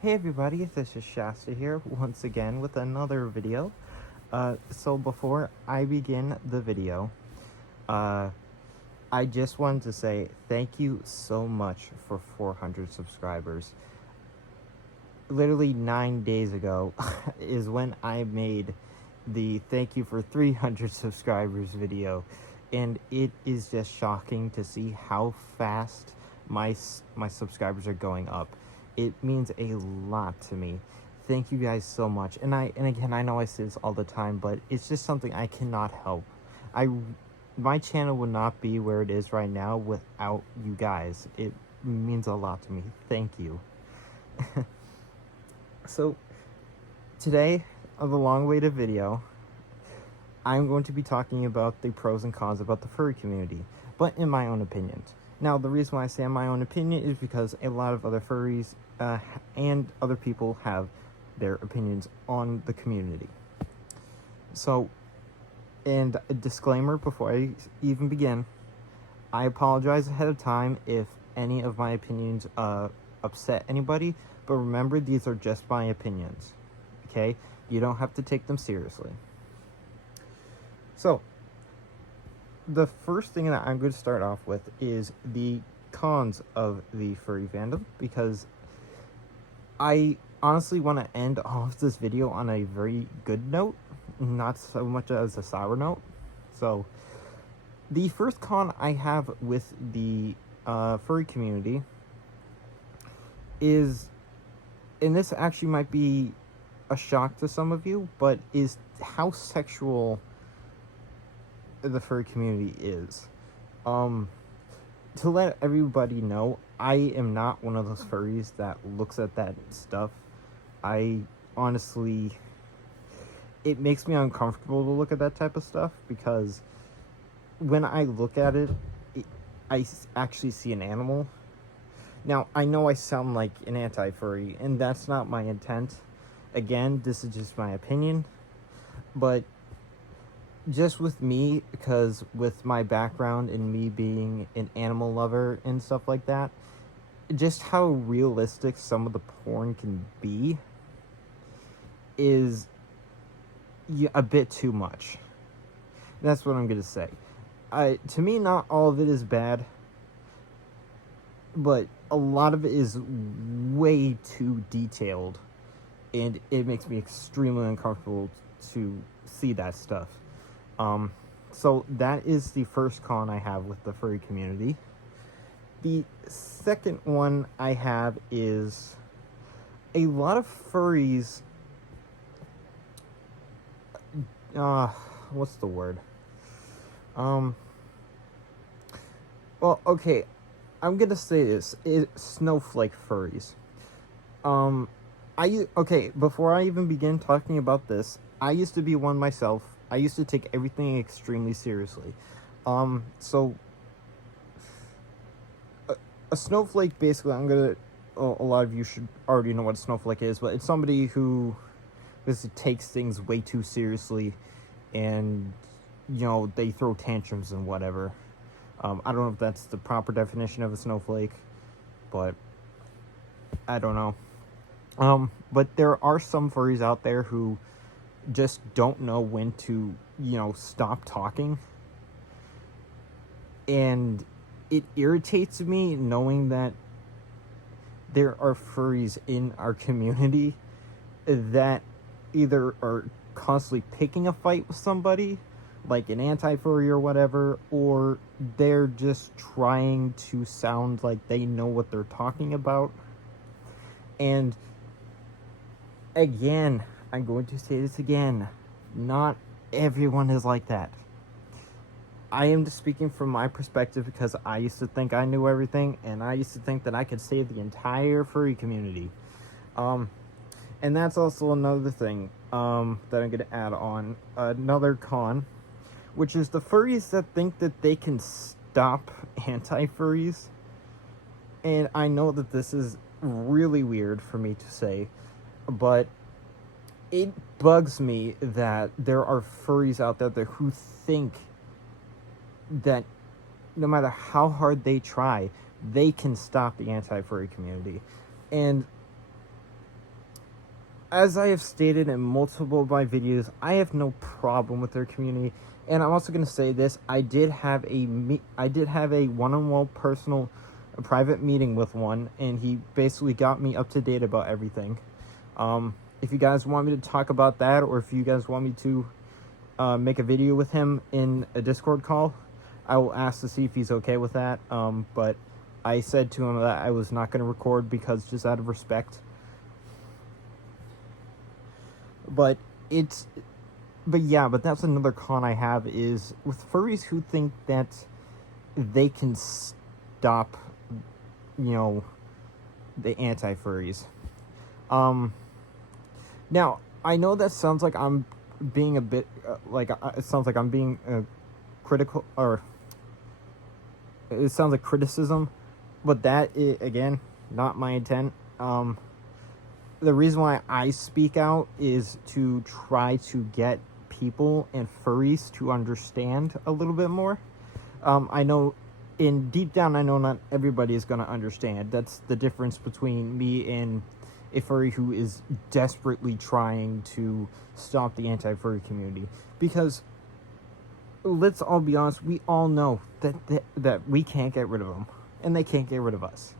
Hey everybody, this is Shasta here once again with another video. So before I begin the video, uh, I just wanted to say thank you so much for 400 subscribers. Literally 9 days ago is when I made the thank you for 300 subscribers video, and it is just shocking to see how fast my subscribers are going up. It means a lot to me. Thank you guys so much. And again, I know I say this all the time, but it's just something I cannot help. My channel would not be where it is right now without you guys. It means a lot to me. Thank you. So today, of the long-awaited video, I'm going to be talking about the pros and cons about the furry community, but in my own opinions. Now, the reason why I say in my own opinion is because a lot of other furries and other people have their opinions on the community. So, and a disclaimer before I even begin, I apologize ahead of time if any of my opinions upset anybody, but remember, these are just my opinions, okay? You don't have to take them seriously. So, the first thing that I'm going to start off with is the cons of the furry fandom, because I honestly want to end off this video on a very good note, not so much as a sour note. So, the first con I have with the furry community is, and this actually might be a shock to some of you, but is how sexual the furry community is. To let everybody know, I am not one of those furries that looks at that stuff. I honestly, it makes me uncomfortable to look at that type of stuff, because when I look at it, I actually see an animal. Now, I know I sound like an anti-furry, and that's not my intent. Again, this is just my opinion, but just with me, because with my background and me being an animal lover and stuff like that, just how realistic some of the porn can be is a bit too much. That's what I'm gonna say. To me, not all of it is bad, but a lot of it is way too detailed, and it makes me extremely uncomfortable to see that stuff. So that is the first con I have with the furry community. The second one I have is a lot of furries, what's the word? Well, okay, I'm gonna say this, snowflake furries. Okay, before I even begin talking about this, I used to be one myself. I used to take everything extremely seriously. So a snowflake, basically, a lot of you should already know what a snowflake is, but it's somebody who basically takes things way too seriously, and, you know, they throw tantrums and whatever. I don't know if that's the proper definition of a snowflake, but I don't know. But there are some furries out there who just don't know when to, stop talking. And it irritates me knowing that there are furries in our community that either are constantly picking a fight with somebody, like an anti-furry or whatever, or they're just trying to sound like they know what they're talking about. And again, I'm going to say this again, not everyone is like that. I am just speaking from my perspective, because I used to think I knew everything, and I used to think that I could save the entire furry community. And that's also another thing that I'm going to add on, another con, which is the furries that think that they can stop anti-furries. And I know that this is really weird for me to say, but it bugs me that there are furries out there who think that no matter how hard they try, they can stop the anti-furry community. And as I have stated in multiple of my videos, I have no problem with their community, and I'm also going to say this: I did have a one-on-one personal, a private meeting with one, and he basically got me up to date about everything. If you guys want me to talk about that, or if you guys want me to make a video with him in a Discord call, I will ask to see if he's okay with that. But I said to him that I was not going to record because just out of respect. But that's another con I have is with furries who think that they can stop, the anti-furries. Now, I know that sounds like I'm being a bit, it sounds like I'm being critical, or it sounds like criticism, but that is, again, not my intent. The reason why I speak out is to try to get people and furries to understand a little bit more. I know deep down, I know not everybody is going to understand. That's the difference between me and a furry who is desperately trying to stop the anti-furry community. Because let's all be honest, we all know that we can't get rid of them, and they can't get rid of us.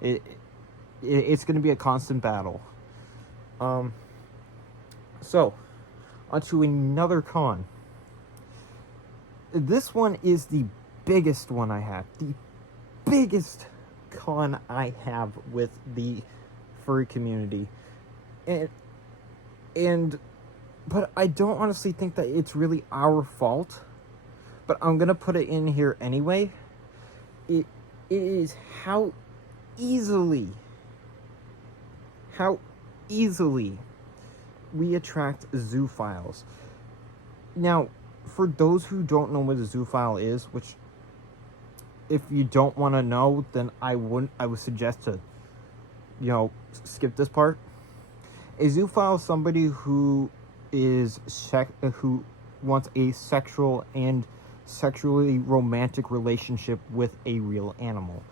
It's going to be a constant battle. So, onto another con. This one is the biggest one I have. The biggest con I have with the furry community. But I don't honestly think that it's really our fault. But I'm going to put it in here anyway. It is how easily we attract zoophiles. Now, for those who don't know what a zoophile is, which if you don't want to know, then I would suggest to, skip this part. A zoophile is somebody who who wants a sexual and sexually romantic relationship with a real animal.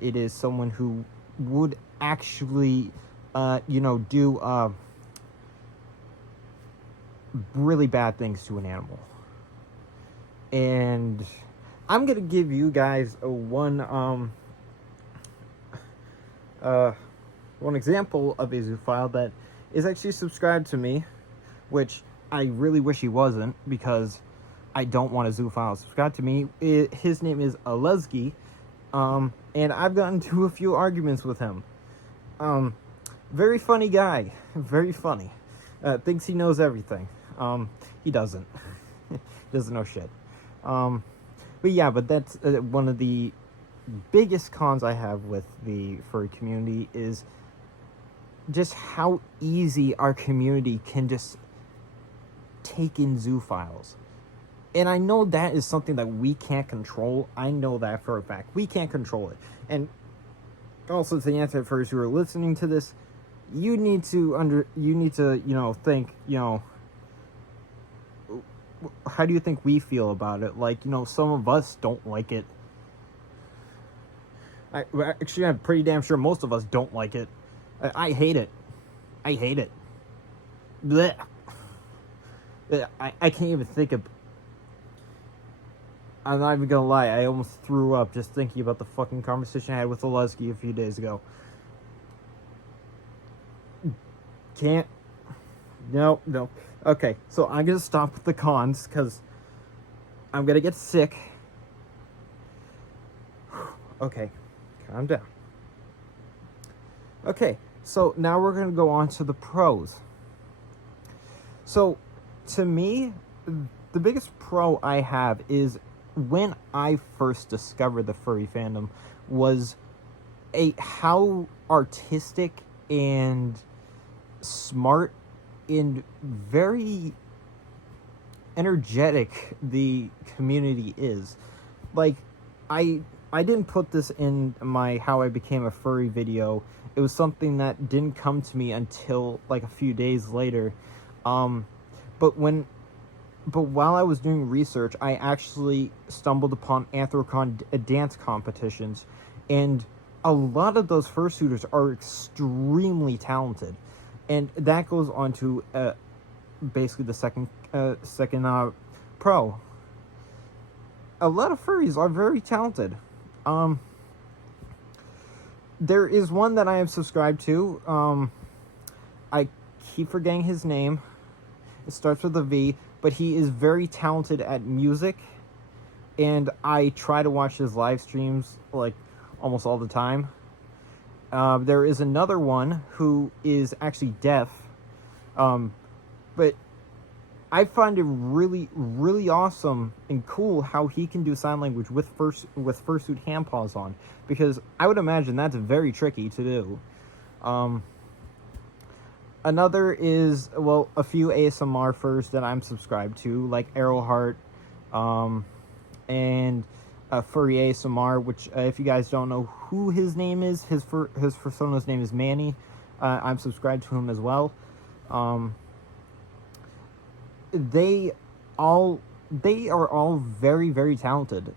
It is someone who would actually do really bad things to an animal. And I'm gonna give you guys one example of a zoophile that is actually subscribed to me, which I really wish he wasn't, because I don't want a zoophile subscribed to me. His name is Alesky, and I've gotten into a few arguments with him. Very funny guy, very funny. Thinks he knows everything. He doesn't. He doesn't know shit. But that's one of the biggest cons I have with the furry community is just how easy our community can just take in zoophiles. And I know that is something that we can't control. I know that for a fact. We can't control it. And also to the anti-furries who are listening to this, you need to think, how do you think we feel about it? Like, some of us don't like it. Actually, I'm pretty damn sure most of us don't like it. I hate it. I hate it. Blech. I can't even think of... I'm not even gonna lie, I almost threw up just thinking about the fucking conversation I had with Alesky a few days ago. Can't. No. Okay, so I'm gonna stop with the cons, because I'm gonna get sick. Okay, calm down. Okay, so now we're gonna go on to the pros. So, to me, the biggest pro I have is when I first discovered the furry fandom was how artistic and smart and very energetic the community is. Like, I didn't put this in my how I became a furry video. It was something that didn't come to me until like a few days later. But while I was doing research, I actually stumbled upon Anthrocon dance competitions, and a lot of those fursuiters are extremely talented. And that goes on to basically the second pro. A lot of furries are very talented. Um, there is one that I am subscribed to. I keep forgetting his name. It starts with a V, but he is very talented at music, and I try to watch his live streams like almost all the time. There is another one who is actually deaf, but I find it really, really awesome and cool how he can do sign language with fursuit hand paws on, because I would imagine that's very tricky to do. Another is, well, a few ASMR furs that I'm subscribed to, like Arrowheart, and Furry ASMR, which if you guys don't know who his name is, his persona's name is Manny. I'm subscribed to him as well. They are all very, very talented.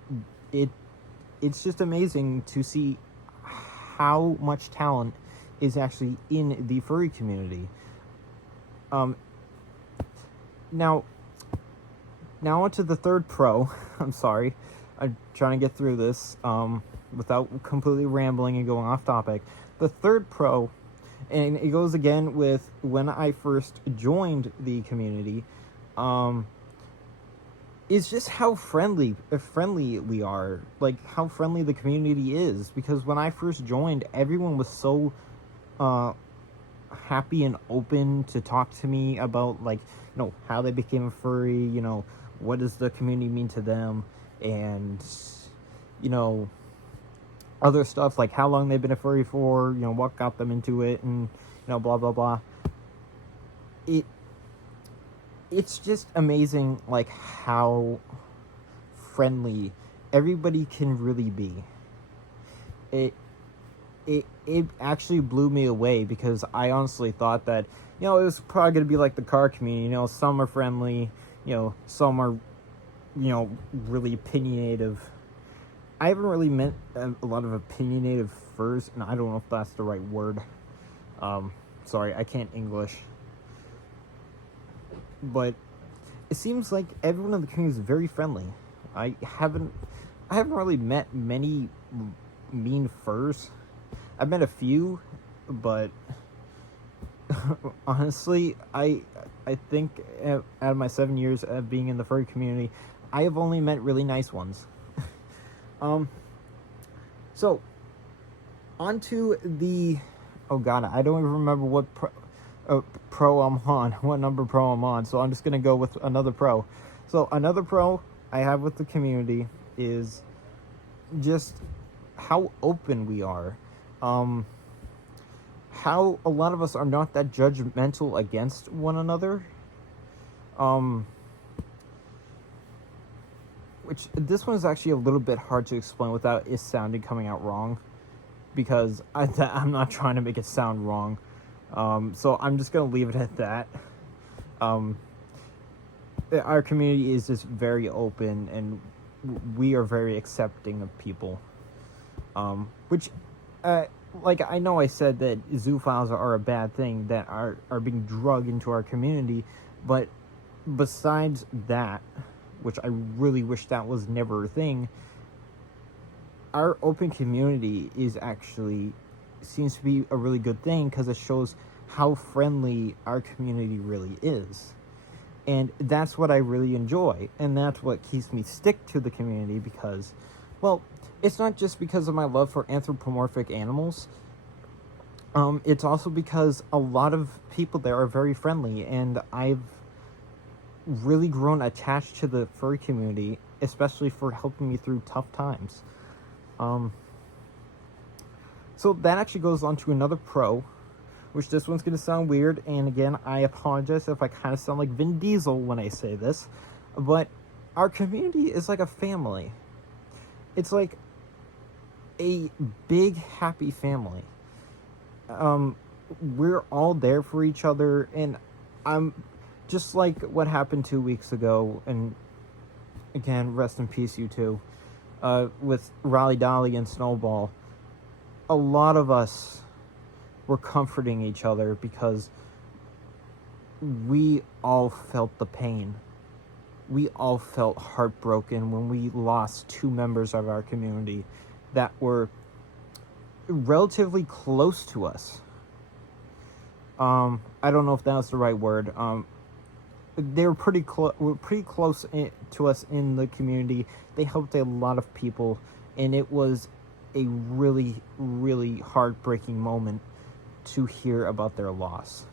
It's just amazing to see how much talent is actually in the furry community. Now on to the third pro. I'm sorry, I'm trying to get through this without completely rambling and going off topic. The third pro, and it goes again with when I first joined the community, is just how friendly we are, like how friendly the community is. Because when I first joined, everyone was so happy and open to talk to me about, like, how they became a furry, what does the community mean to them, and other stuff like how long they've been a furry for, what got them into it, and blah blah blah. It's just amazing, like, how friendly everybody can really be. It actually blew me away, because I honestly thought that, it was probably going to be like the car community. Some are friendly, some are, really opinionative. I haven't really met a lot of opinionative furs, and I don't know if that's the right word. Sorry, I can't English. But it seems like everyone in the community is very friendly. I haven't really met many mean furs. I've met a few, but honestly, I think out of my 7 years of being in the furry community, I have only met really nice ones. So on to the, oh god, I don't even remember what pro I'm on, what number pro I'm on, so I'm just gonna go with another pro. So another pro I have with the community is just how open we are. How a lot of us are not that judgmental against one another. Which, this one is actually a little bit hard to explain without it coming out wrong, because I'm not trying to make it sound wrong. So I'm just gonna leave it at that. Our community is just very open, and we are very accepting of people. Which, like, I know I said that zoophiles are a bad thing that are being drugged into our community, but besides that, which I really wish that was never a thing, our open community seems to be a really good thing, because it shows how friendly our community really is. And that's what I really enjoy, and that's what keeps me stick to the community, because, well, it's not just because of my love for anthropomorphic animals. It's also because a lot of people there are very friendly, and I've really grown attached to the furry community, especially for helping me through tough times. So that actually goes on to another pro, which this one's going to sound weird, and again, I apologize if I kind of sound like Vin Diesel when I say this, but our community is like a family. It's like a big, happy family. We're all there for each other, and I'm just like what happened 2 weeks ago, and again, rest in peace, you two, with Raleigh Dolly and Snowball. A lot of us were comforting each other, because we all felt the pain. We all felt heartbroken when we lost 2 members of our community that were relatively close to us. I don't know if that's the right word. They were pretty close to us in the community. They helped a lot of people, and it was a really, really heartbreaking moment to hear about their loss.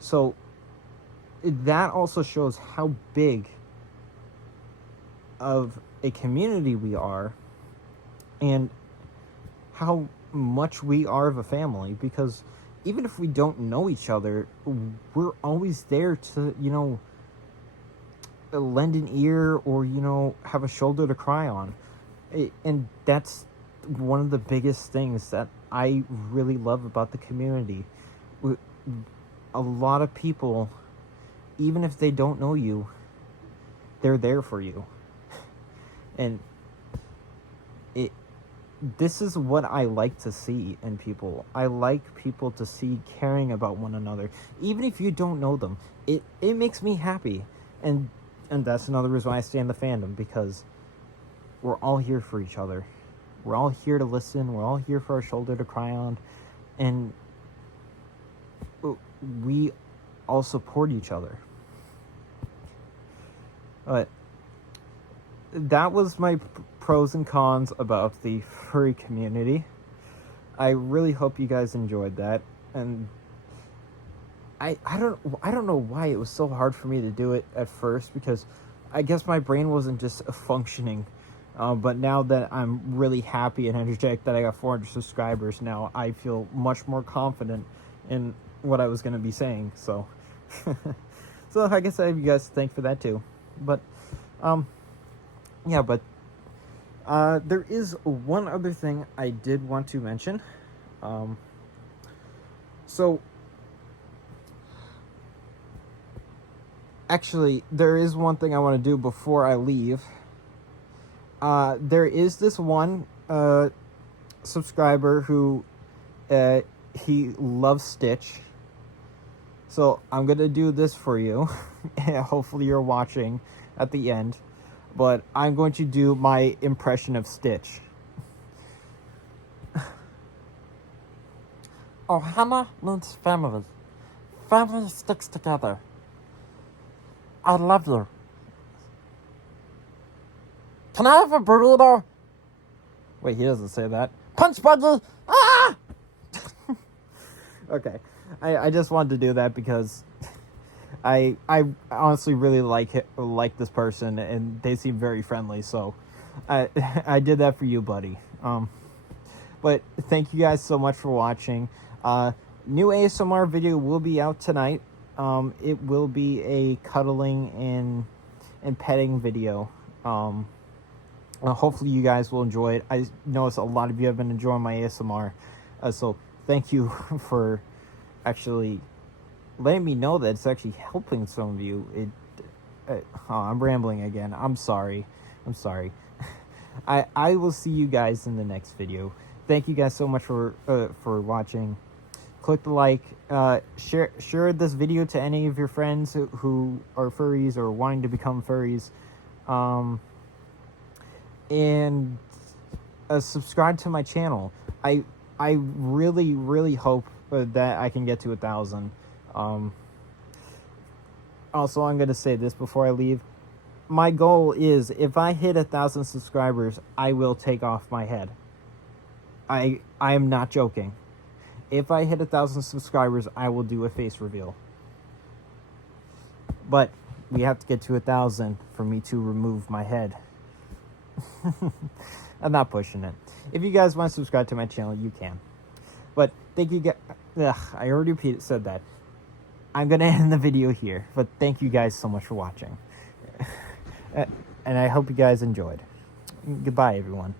So that also shows how big of a community we are, and how much we are of a family, because even if we don't know each other, we're always there to, lend an ear or, have a shoulder to cry on. And that's one of the biggest things that I really love about the community. A lot of people, even if they don't know you, they're there for you. And this is what I like to see in people. I like people to see caring about one another. Even if you don't know them, it makes me happy. And that's another reason why I stay in the fandom, because we're all here for each other. We're all here to listen. We're all here for our shoulder to cry on. And we all support each other. But that was my pros and cons about the furry community. I really hope you guys enjoyed that. And I don't know why it was so hard for me to do it at first, because I guess my brain wasn't just functioning. But now that I'm really happy and energetic that I got 400 subscribers now, I feel much more confident in what I was going to be saying. So, so I guess I have you guys to thank for that too. But, yeah, but there is one other thing I did want to mention. So, actually, there is one thing I want to do before I leave. There is this one subscriber who he loves Stitch. So I'm gonna do this for you. Hopefully you're watching at the end. But I'm going to do my impression of Stitch. Oh, Hannah means family. Family sticks together. I love you. Can I have a burrito? Wait, he doesn't say that. Punch Buggy! Ah! Okay. I just wanted to do that because I honestly really like this person, and they seem very friendly, so I did that for you, buddy. But thank you guys so much for watching. New ASMR video will be out tonight. It will be a cuddling and petting video. Hopefully you guys will enjoy it. I notice a lot of you have been enjoying my ASMR, so thank you for actually letting me know that it's actually helping some of you. I'm rambling again. I'm sorry. I will see you guys in the next video. Thank you guys so much for watching. Click the like. Share this video to any of your friends who are furries or wanting to become furries. And subscribe to my channel. I really hope that I can get to 1,000. Also, I'm gonna say this before I leave. My goal is, if I hit 1,000 subscribers, I will take off my head. I am not joking. If I hit 1,000 subscribers, I will do a face reveal. But we have to get to 1,000 for me to remove my head. I'm not pushing it. If you guys want to subscribe to my channel, you can. But thank you guys. I already said that. I'm going to end the video here. But thank you guys so much for watching. And I hope you guys enjoyed. Goodbye, everyone.